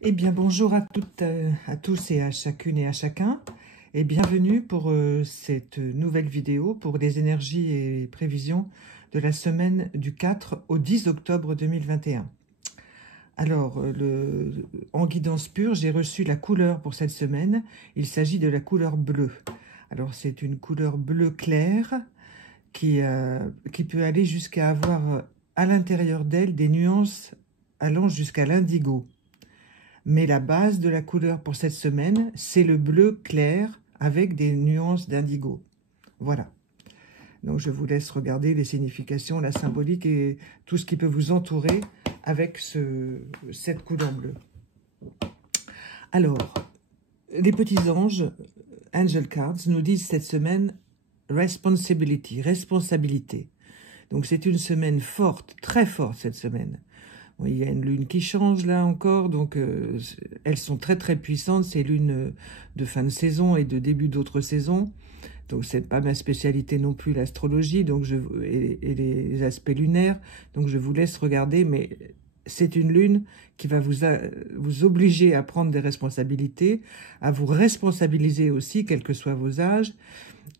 Eh bien, bonjour à toutes, à tous et à chacune et à chacun, et bienvenue pour cette nouvelle vidéo pour les énergies et prévisions de la semaine du 4 au 10 octobre 2021. Alors, en guidance pure, j'ai reçu la couleur pour cette semaine. Il s'agit de la couleur bleue. Alors, c'est une couleur bleu clair qui peut aller jusqu'à avoir à l'intérieur d'elle des nuances allant jusqu'à l'indigo. Mais la base de la couleur pour cette semaine, c'est le bleu clair avec des nuances d'indigo. Voilà. Donc je vous laisse regarder les significations, la symbolique et tout ce qui peut vous entourer avec cette couleur bleue. Alors, les petits anges, Angel Cards, nous disent cette semaine responsibility, responsabilité. Donc c'est une semaine forte, très forte cette semaine. Bon, il y a une lune qui change là encore, donc elles sont très très puissantes, ces lunes de fin de saison et de début d'autres saisons. Donc c'est pas ma spécialité non plus l'astrologie, donc et les aspects lunaires. Donc je vous laisse regarder, mais c'est une lune qui va vous obliger à prendre des responsabilités, à vous responsabiliser aussi, quels que soient vos âges,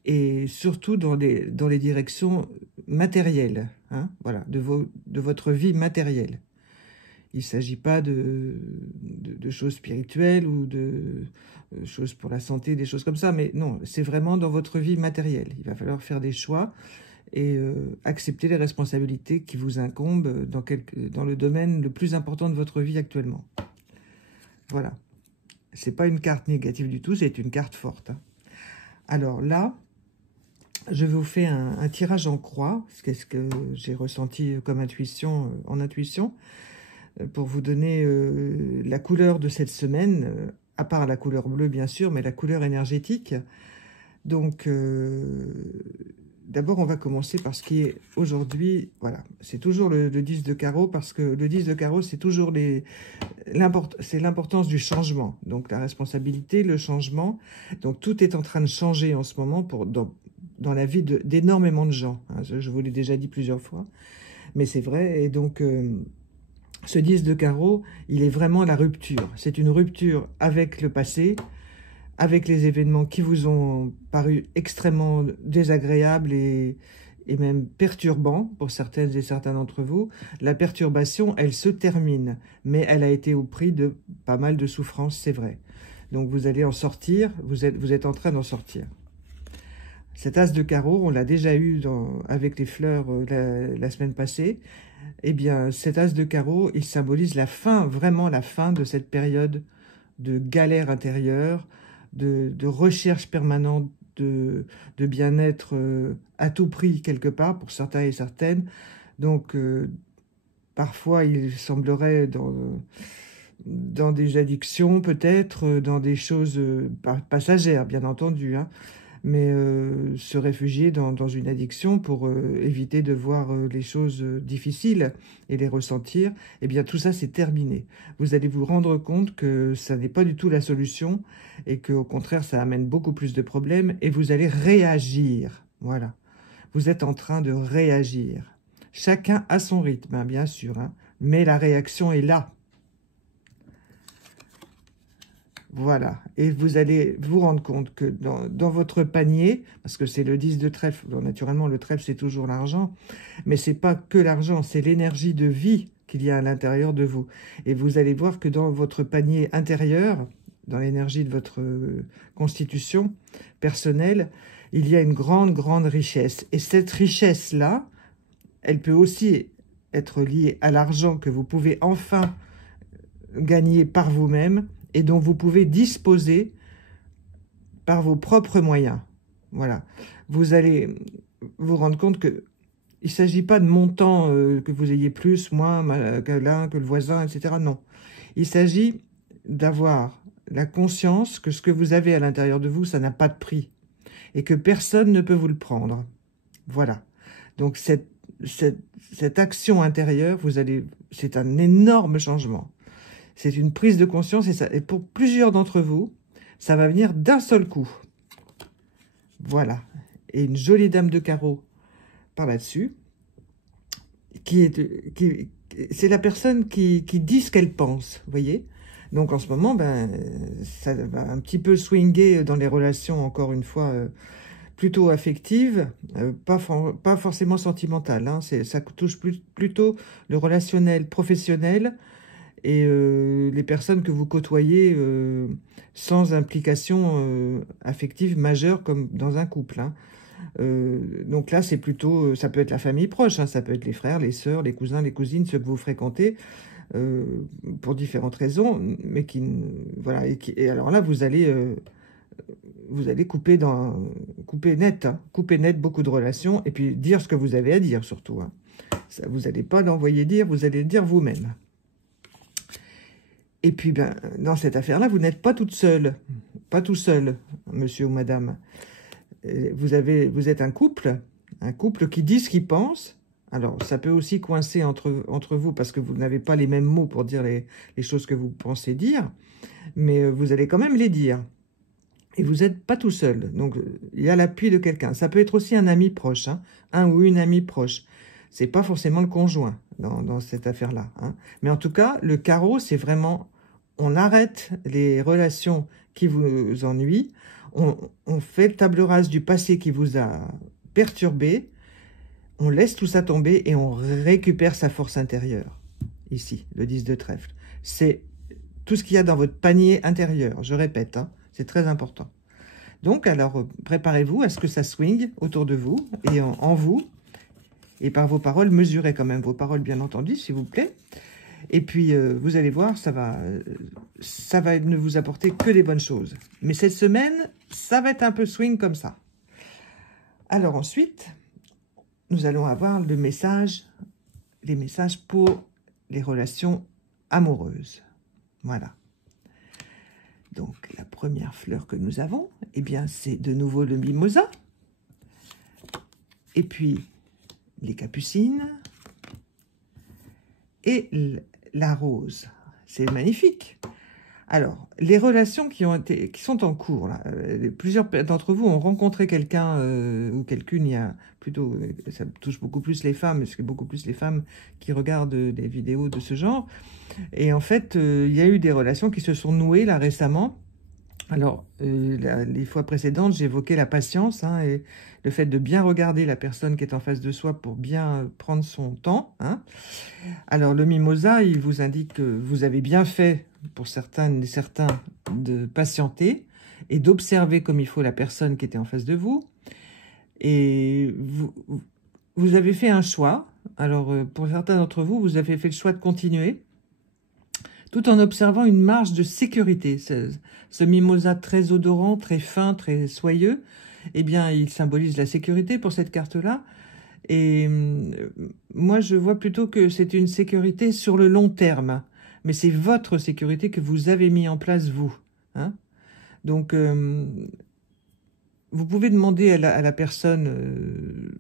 et surtout dans les directions matérielles, hein, voilà, de votre vie matérielle. Il ne s'agit pas de choses spirituelles ou de choses pour la santé, des choses comme ça, mais non, c'est vraiment dans votre vie matérielle. Il va falloir faire des choix et accepter les responsabilités qui vous incombent dans le domaine le plus important de votre vie actuellement. Voilà. Ce n'est pas une carte négative du tout, c'est une carte forte. Hein. Alors là, je vous fais un tirage en croix, ce que j'ai ressenti comme intuition, en intuition, pour vous donner la couleur de cette semaine, à part la couleur bleue bien sûr, mais la couleur énergétique. Donc, d'abord on va commencer par ce qui est aujourd'hui, voilà, c'est toujours le 10 de carreau, parce que le 10 de carreau c'est toujours l'importance du changement, donc la responsabilité, le changement, donc tout est en train de changer en ce moment dans la vie d'énormément de gens, hein. Je vous l'ai déjà dit plusieurs fois, mais c'est vrai, et donc... ce 10 de carreau, il est vraiment la rupture. C'est une rupture avec le passé, avec les événements qui vous ont paru extrêmement désagréables et même perturbants pour certaines et certains d'entre vous. La perturbation, elle se termine, mais elle a été au prix de pas mal de souffrances, c'est vrai. Donc vous allez en sortir, vous êtes en train d'en sortir. Cet as de carreau, on l'a déjà eu avec les fleurs la semaine passée. Eh bien, cet as de carreau, il symbolise la fin, vraiment la fin de cette période de galère intérieure, de recherche permanente de bien-être à tout prix quelque part, pour certains et certaines. Donc, parfois, il semblerait dans des addictions, peut-être, dans des choses passagères, bien entendu, hein, mais se réfugier dans une addiction pour éviter de voir les choses difficiles et les ressentir, eh bien tout ça c'est terminé. Vous allez vous rendre compte que ça n'est pas du tout la solution et qu'au contraire ça amène beaucoup plus de problèmes et vous allez réagir. Voilà, vous êtes en train de réagir. Chacun à son rythme, hein, bien sûr, hein, mais la réaction est là. Voilà, et vous allez vous rendre compte que dans votre panier, parce que c'est le 10 de trèfle, donc naturellement le trèfle c'est toujours l'argent, mais c'est pas que l'argent, c'est l'énergie de vie qu'il y a à l'intérieur de vous. Et vous allez voir que dans votre panier intérieur, dans l'énergie de votre constitution personnelle, il y a une grande, grande richesse. Et cette richesse-là, elle peut aussi être liée à l'argent que vous pouvez enfin gagner par vous-même, et dont vous pouvez disposer par vos propres moyens. Voilà. Vous allez vous rendre compte que il ne s'agit pas de montant que vous ayez plus, moins, que l'un, que le voisin, etc. Non. Il s'agit d'avoir la conscience que ce que vous avez à l'intérieur de vous, ça n'a pas de prix. Et que personne ne peut vous le prendre. Voilà. Donc cette action intérieure, c'est un énorme changement. C'est une prise de conscience et pour plusieurs d'entre vous, ça va venir d'un seul coup. Voilà. Et une jolie dame de carreau par là-dessus, c'est la personne qui dit ce qu'elle pense, vous voyez. Donc en ce moment, ben, ça va un petit peu swinguer dans les relations, encore une fois, plutôt affectives, pas forcément sentimentales, hein, ça touche plutôt le relationnel professionnel et les personnes que vous côtoyez sans implication affective majeure comme dans un couple, hein. Donc là, c'est plutôt, ça peut être la famille proche, hein, ça peut être les frères, les sœurs, les cousins, les cousines, ceux que vous fréquentez, euh, pour différentes raisons, mais voilà, et alors là, vous allez couper net, hein, couper net beaucoup de relations, et puis dire ce que vous avez à dire, surtout, hein. Ça, vous n'allez pas l'envoyer dire, vous allez le dire vous-même. Et puis, ben, dans cette affaire-là, vous n'êtes pas toute seule, pas tout seul, monsieur ou madame. Vous êtes un couple qui dit ce qu'il pense. Alors, ça peut aussi coincer entre vous parce que vous n'avez pas les mêmes mots pour dire les choses que vous pensez dire, mais vous allez quand même les dire. Et vous n'êtes pas tout seul. Donc, il y a l'appui de quelqu'un. Ça peut être aussi un ami proche, hein, un ou une amie proche. C'est pas forcément le conjoint dans cette affaire-là, hein. Mais en tout cas, le carreau, c'est vraiment, on arrête les relations qui vous ennuient, on fait table rase du passé qui vous a perturbé, on laisse tout ça tomber et on récupère sa force intérieure. Ici, le 10 de trèfle. C'est tout ce qu'il y a dans votre panier intérieur, je répète, hein, c'est très important. Donc, alors, préparez-vous à ce que ça swing autour de vous et en vous, et par vos paroles, mesurez quand même vos paroles, bien entendu, s'il vous plaît. Et puis, vous allez voir, ça va ne vous apporter que des bonnes choses. Mais cette semaine, ça va être un peu swing comme ça. Alors ensuite, nous allons avoir les messages pour les relations amoureuses. Voilà. Donc, la première fleur que nous avons, eh bien, c'est de nouveau le mimosa. Et puis, les capucines. Et la rose. C'est magnifique. Alors, les relations qui sont en cours, là, plusieurs d'entre vous ont rencontré quelqu'un ou quelqu'une, il y a plutôt, ça touche beaucoup plus les femmes, parce que beaucoup plus les femmes qui regardent des vidéos de ce genre. Et en fait, il y a eu des relations qui se sont nouées là récemment. Alors, les fois précédentes, j'évoquais la patience, hein, et le fait de bien regarder la personne qui est en face de soi pour bien prendre son temps, hein. Alors, le mimosa, il vous indique que vous avez bien fait, pour certains de patienter et d'observer comme il faut la personne qui était en face de vous. Et vous avez fait un choix. Alors, pour certains d'entre vous, vous avez fait le choix de continuer, tout en observant une marge de sécurité. Ce mimosa très odorant, très fin, très soyeux, eh bien, il symbolise la sécurité pour cette carte-là. Et moi, je vois plutôt que c'est une sécurité sur le long terme. Mais c'est votre sécurité que vous avez mis en place, vous, hein. Donc, vous pouvez demander à la personne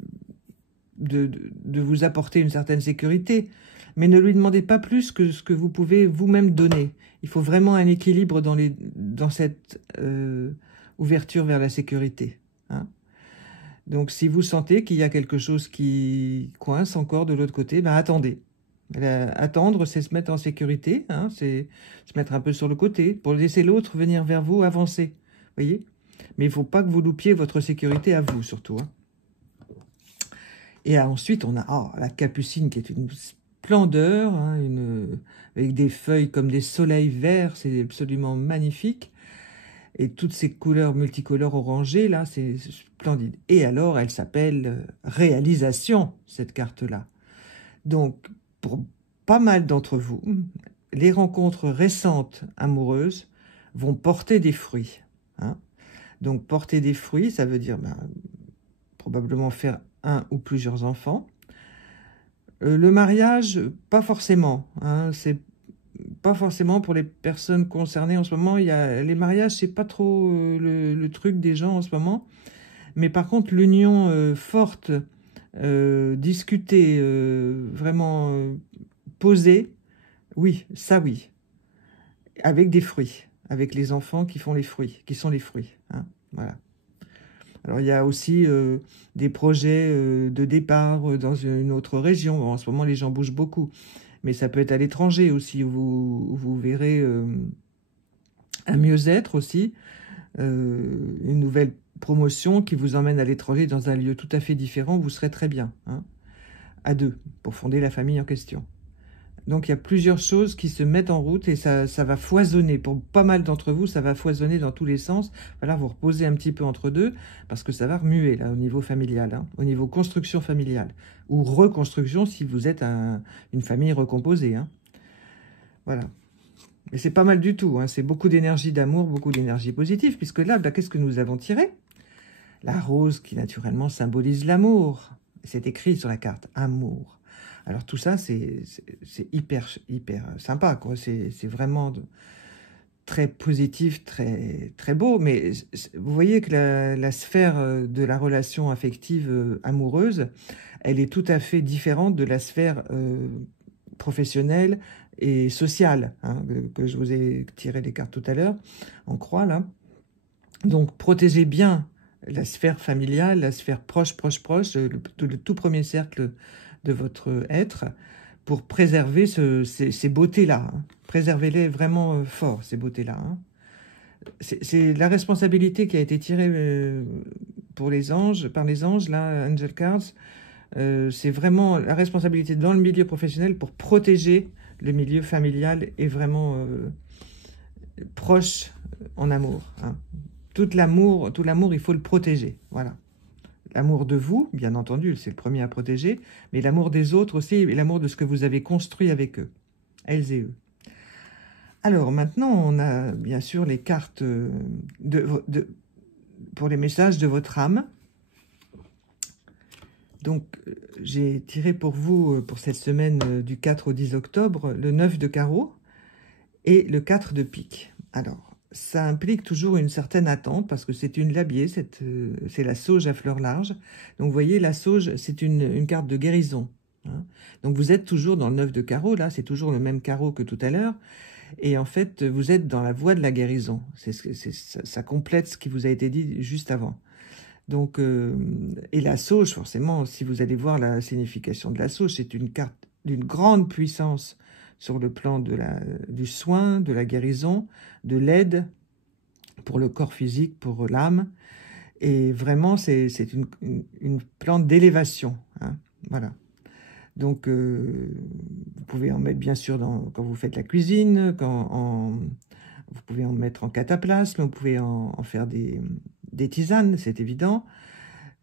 de vous apporter une certaine sécurité, mais ne lui demandez pas plus que ce que vous pouvez vous-même donner. Il faut vraiment un équilibre dans cette ouverture vers la sécurité, hein. Donc, si vous sentez qu'il y a quelque chose qui coince encore de l'autre côté, ben attendez. Attendre, c'est se mettre en sécurité, hein, c'est se mettre un peu sur le côté pour laisser l'autre venir vers vous, avancer. Voyez? Mais il ne faut pas que vous loupiez votre sécurité à vous, surtout, hein. Et ensuite, on a la capucine qui est une splendeur, hein, avec des feuilles comme des soleils verts, c'est absolument magnifique. Et toutes ces couleurs multicolores orangées, là, c'est splendide. Et alors, elle s'appelle réalisation, cette carte-là. Donc, pour pas mal d'entre vous, les rencontres récentes amoureuses vont porter des fruits, hein. Donc, porter des fruits, ça veut dire probablement faire un ou plusieurs enfants. Le mariage, pas forcément, hein, c'est pas forcément pour les personnes concernées en ce moment. Les mariages, c'est pas trop le truc des gens en ce moment. Mais par contre, l'union forte, discutée, vraiment posée, oui, ça oui. Avec des fruits, avec les enfants qui font les fruits, qui sont les fruits, hein, voilà. Alors, il y a aussi des projets de départ dans une autre région. Bon, en ce moment, les gens bougent beaucoup. Mais ça peut être à l'étranger aussi, où vous verrez mieux-être aussi, une nouvelle promotion qui vous emmène à l'étranger dans un lieu tout à fait différent, vous serez très bien, hein, à deux, pour fonder la famille en question. Donc il y a plusieurs choses qui se mettent en route et ça va foisonner. Pour pas mal d'entre vous, ça va foisonner dans tous les sens. Voilà, vous reposez un petit peu entre deux parce que ça va remuer là au niveau familial, hein, au niveau construction familiale ou reconstruction si vous êtes une famille recomposée. Hein. Voilà. Et c'est pas mal du tout. Hein. C'est beaucoup d'énergie d'amour, beaucoup d'énergie positive puisque là, bah, qu'est-ce que nous avons tiré? La rose qui naturellement symbolise l'amour. C'est écrit sur la carte, amour. Alors tout ça, c'est hyper sympa, quoi. C'est vraiment très positif, très beau. Mais vous voyez que la sphère de la relation affective amoureuse, elle est tout à fait différente de la sphère professionnelle et sociale, hein, que je vous ai tiré les cartes tout à l'heure, en croix, là. Donc protégez bien la sphère familiale, la sphère proche, le tout premier cercle de votre être, pour préserver ces beautés-là. Hein. Préservez-les vraiment fort, ces beautés-là. Hein. C'est la responsabilité qui a été tirée pour les anges, par les anges, là, Angel Cards. C'est vraiment la responsabilité dans le milieu professionnel pour protéger le milieu familial et vraiment proche en amour. Hein. Tout l'amour, il faut le protéger. Voilà. L'amour de vous, bien entendu, c'est le premier à protéger, mais l'amour des autres aussi, et l'amour de ce que vous avez construit avec eux, elles et eux. Alors, maintenant, on a bien sûr les cartes pour les messages de votre âme. Donc, j'ai tiré pour vous, pour cette semaine du 4 au 10 octobre, le 9 de carreau et le 4 de pique. Alors, ça implique toujours une certaine attente, parce que c'est une labier, c'est la sauge à fleurs larges. Donc, vous voyez, la sauge, c'est une carte de guérison. Hein. Donc, vous êtes toujours dans le 9 de carreau, là, c'est toujours le même carreau que tout à l'heure. Et en fait, vous êtes dans la voie de la guérison. Ça complète ce qui vous a été dit juste avant. Donc, et la sauge, forcément, si vous allez voir la signification de la sauge, c'est une carte d'une grande puissance sur le plan du soin, de la guérison, de l'aide pour le corps physique, pour l'âme. Et vraiment, c'est une plante d'élévation. Hein, voilà. Donc, vous pouvez en mettre, bien sûr, quand vous faites la cuisine, vous pouvez en mettre en cataplasme, vous pouvez en faire des tisanes, c'est évident.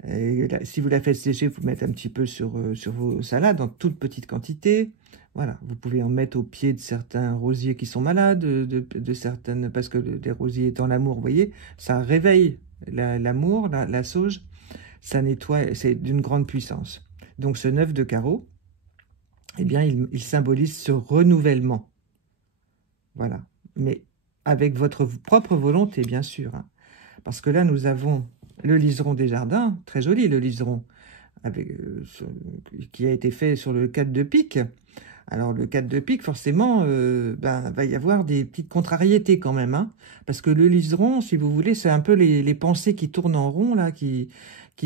Et là, si vous la faites sécher, vous mettez un petit peu sur vos salades, en toute petite quantité. Voilà, vous pouvez en mettre au pied de certains rosiers qui sont malades, de certaines, parce que les rosiers étant l'amour, vous voyez, ça réveille l'amour, la sauge, ça nettoie, c'est d'une grande puissance. Donc ce 9 de carreau, eh bien, il symbolise ce renouvellement. Voilà, mais avec votre propre volonté, bien sûr. Hein. Parce que là, nous avons le liseron des jardins, très joli le liseron, qui a été fait sur le 4 de pique. Alors, le 4 de pique, forcément, va y avoir des petites contrariétés quand même. Hein, parce que le liseron, si vous voulez, c'est un peu les pensées qui tournent en rond, là, qui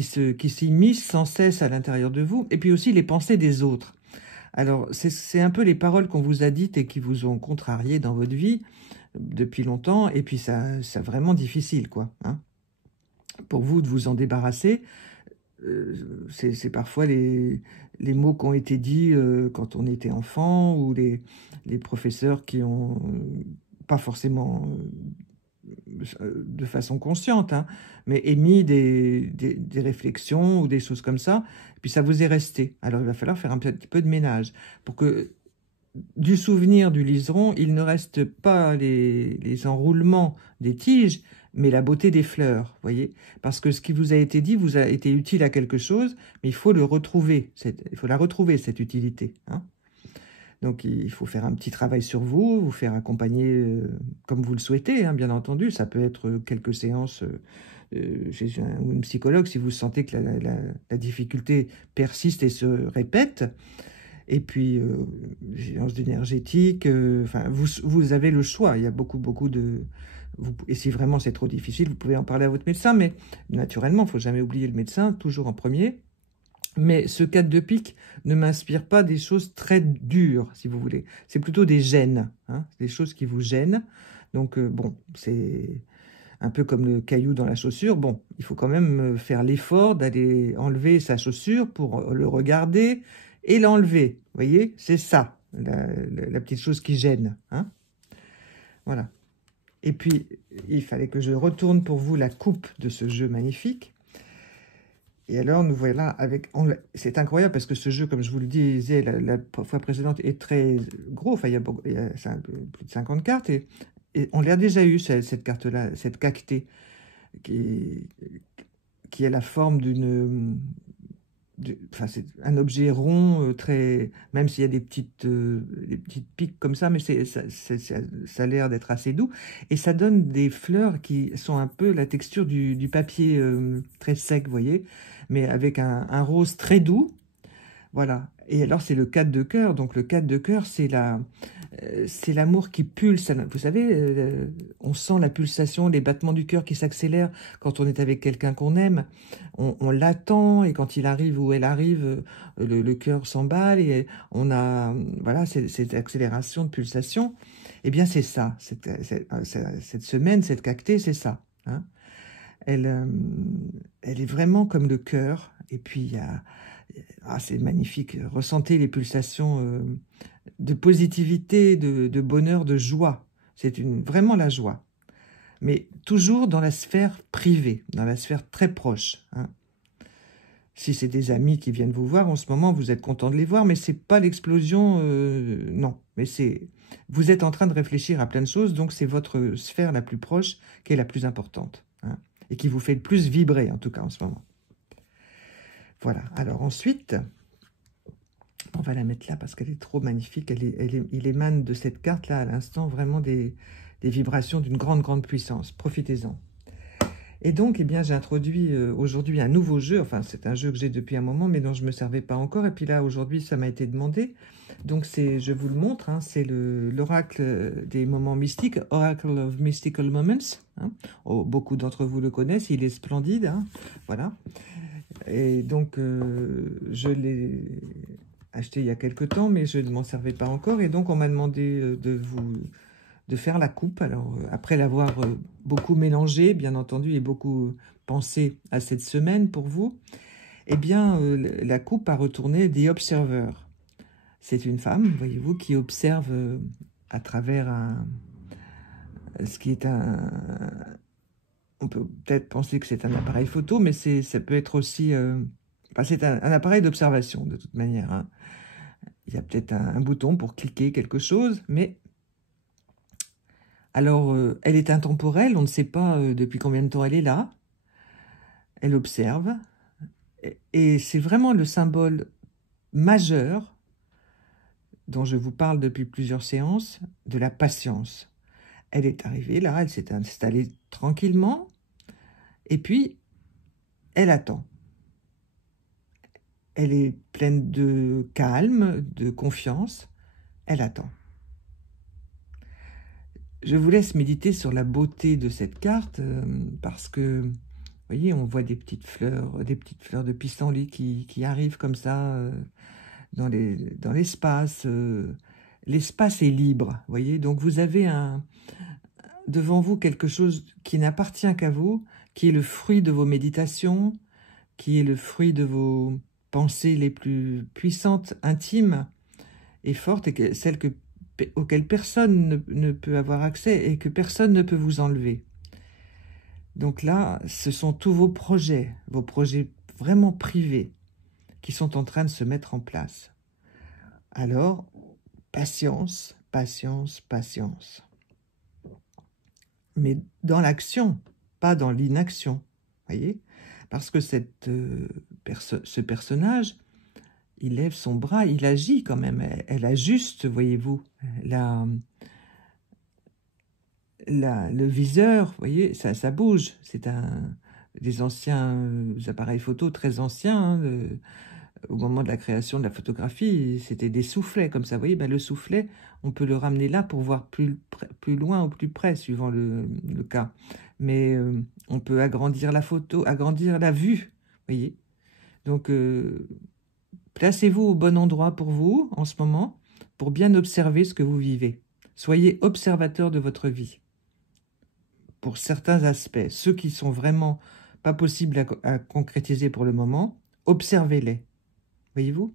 s'immiscent sans cesse à l'intérieur de vous, et puis aussi les pensées des autres. Alors, c'est un peu les paroles qu'on vous a dites et qui vous ont contrarié dans votre vie depuis longtemps, et puis c'est vraiment difficile, quoi. Hein, pour vous de vous en débarrasser. C'est parfois les mots qui ont été dits quand on était enfant, ou les professeurs qui ont, pas forcément de façon consciente, hein, mais émis des réflexions ou des choses comme ça, et puis ça vous est resté. Alors il va falloir faire un petit peu de ménage pour que du souvenir du liseron, il ne reste pas les enroulements des tiges, mais la beauté des fleurs, voyez. Parce que ce qui vous a été dit vous a été utile à quelque chose, mais il faut le retrouver, il faut la retrouver, cette utilité. Hein. Donc il faut faire un petit travail sur vous, vous faire accompagner comme vous le souhaitez, hein, bien entendu. Ça peut être quelques séances chez une psychologue si vous sentez que la difficulté persiste et se répète. Et puis, séance d'énergétique, enfin, vous avez le choix. Il y a beaucoup de... et si vraiment c'est trop difficile, vous pouvez en parler à votre médecin, mais naturellement, il ne faut jamais oublier le médecin, toujours en premier. Mais ce 4 de pique ne m'inspire pas des choses très dures, si vous voulez. C'est plutôt des gênes, hein, des choses qui vous gênent. Donc, bon, c'est un peu comme le caillou dans la chaussure. Bon, il faut quand même faire l'effort d'aller enlever sa chaussure pour le regarder et l'enlever. Vous voyez, c'est ça, la petite chose qui gêne, hein. Voilà. Et puis, il fallait que je retourne pour vous la coupe de ce jeu magnifique. Et alors, nous voilà avec... C'est incroyable parce que ce jeu, comme je vous le disais la fois précédente, est très gros. Enfin, il y a plus de 50 cartes. Et on l'a déjà eu, cette carte-là, cette cactée, qui, qui a la forme d'une... Enfin, c'est un objet rond, très... Même s'il y a des petites piques comme ça, mais ça a l'air d'être assez doux. Et ça donne des fleurs qui sont un peu la texture du papier très sec, vous voyez, mais avec un rose très doux. Voilà. Et alors, c'est le 4 de cœur. Donc, le 4 de cœur, c'est l'amour qui pulse. Vous savez, on sent la pulsation, les battements du cœur qui s'accélèrent quand on est avec quelqu'un qu'on aime. On l'attend et quand il arrive ou elle arrive, le cœur s'emballe et on a, voilà, cette accélération de pulsation. Eh bien, c'est ça. Cette semaine, cette cactée, c'est ça, hein. Elle est vraiment comme le cœur. Et puis, il y a... Ah, c'est magnifique. Ressentez les pulsations de positivité, de bonheur, de joie. C'est vraiment la joie. Mais toujours dans la sphère privée, dans la sphère très proche, hein. Si c'est des amis qui viennent vous voir, en ce moment, vous êtes content de les voir, mais c'est pas l'explosion, non. Mais vous êtes en train de réfléchir à plein de choses, donc c'est votre sphère la plus proche qui est la plus importante, hein, et qui vous fait le plus vibrer, en tout cas, en ce moment. Voilà. Alors ensuite, on va la mettre là parce qu'elle est trop magnifique. Il émane de cette carte-là, à l'instant, vraiment des vibrations d'une grande, grande puissance. Profitez-en. Et donc, eh bien, j'ai introduit aujourd'hui un nouveau jeu. Enfin, c'est un jeu que j'ai depuis un moment, mais dont je ne me servais pas encore. Et puis là, aujourd'hui, ça m'a été demandé. Donc, je vous le montre, hein, c'est l'oracle des moments mystiques, Oracle of Mystical Moments, hein. Oh, beaucoup d'entre vous le connaissent, il est splendide, hein, voilà. Et donc, je l'ai acheté il y a quelque temps, mais je ne m'en servais pas encore. Et donc, on m'a demandé de faire la coupe. Alors, après l'avoir beaucoup mélangé, bien entendu, et beaucoup pensé à cette semaine pour vous, eh bien, la coupe a retourné The Observer. C'est une femme, voyez-vous, qui observe à travers ce qui est on peut peut-être penser que c'est un appareil photo, mais ça peut être aussi... enfin, c'est un appareil d'observation, de toute manière, hein. Il y a peut-être un bouton pour cliquer quelque chose, mais... Alors, elle est intemporelle, on ne sait pas depuis combien de temps elle est là. Elle observe. Et c'est vraiment le symbole majeur dont je vous parle depuis plusieurs séances, de la patience. Elle est arrivée là, elle s'est installée tranquillement, et puis elle attend. Elle est pleine de calme, de confiance, elle attend. Je vous laisse méditer sur la beauté de cette carte, parce que, vous voyez, on voit des petites fleurs de pissenlit qui arrivent comme ça dans l'espace. L'espace est libre, vous voyez. Donc vous avez devant vous quelque chose qui n'appartient qu'à vous, qui est le fruit de vos méditations, qui est le fruit de vos pensées les plus puissantes, intimes et fortes, et celles auxquelles personne ne peut avoir accès et que personne ne peut vous enlever. Donc là, ce sont tous vos projets vraiment privés qui sont en train de se mettre en place. Alors, patience, patience, patience. Mais dans l'action, pas dans l'inaction, voyez? Parce que ce personnage, il lève son bras, il agit quand même, elle ajuste, voyez-vous, le viseur, vous voyez, ça bouge. C'est des anciens appareils photo très anciens, hein, au moment de la création de la photographie, c'était des soufflets comme ça. Vous voyez, ben, le soufflet, on peut le ramener là pour voir plus loin ou plus près, suivant le cas. Mais on peut agrandir la photo, agrandir la vue, vous voyez. Donc, placez-vous au bon endroit pour vous, en ce moment, pour bien observer ce que vous vivez. Soyez observateur de votre vie. Pour certains aspects, ceux qui sont vraiment pas possibles à concrétiser pour le moment, observez-les. Voyez-vous?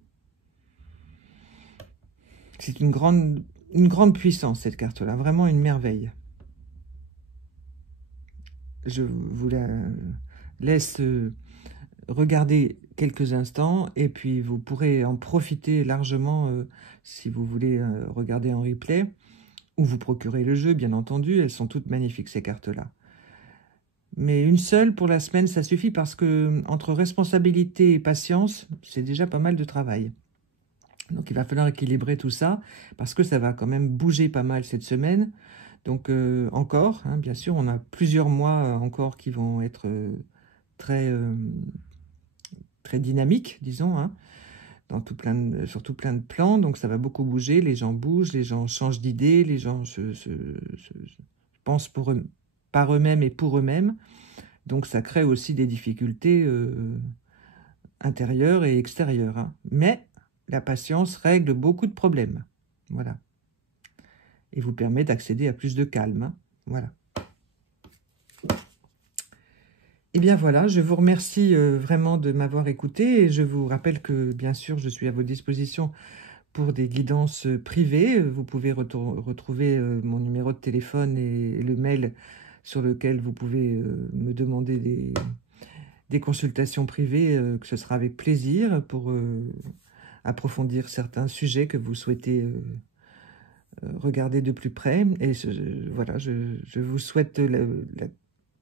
C'est une grande puissance, cette carte-là. Vraiment une merveille. Je vous la laisse regarder quelques instants et puis vous pourrez en profiter largement si vous voulez regarder en replay ou vous procurer le jeu, bien entendu. Elles sont toutes magnifiques, ces cartes-là. Mais une seule pour la semaine, ça suffit parce que entre responsabilité et patience, c'est déjà pas mal de travail. Donc il va falloir équilibrer tout ça parce que ça va quand même bouger pas mal cette semaine. Donc encore, hein, bien sûr, on a plusieurs mois encore qui vont être très dynamiques, disons, hein, sur tout plein de plans. Donc ça va beaucoup bouger, les gens bougent, les gens changent d'idée, les gens pensent par eux-mêmes et pour eux-mêmes. Donc ça crée aussi des difficultés intérieures et extérieures. Hein. Mais la patience règle beaucoup de problèmes. Voilà. Et vous permet d'accéder à plus de calme. Hein. Voilà. Et bien voilà, je vous remercie vraiment de m'avoir écouté et je vous rappelle que bien sûr je suis à votre disposition pour des guidances privées. Vous pouvez retrouver mon numéro de téléphone et le mail sur lequel vous pouvez me demander des consultations privées, que ce sera avec plaisir pour approfondir certains sujets que vous souhaitez regarder de plus près. Et voilà, je vous souhaite la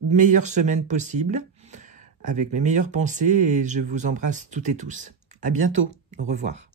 meilleure semaine possible, avec mes meilleures pensées, et je vous embrasse toutes et tous. À bientôt, au revoir.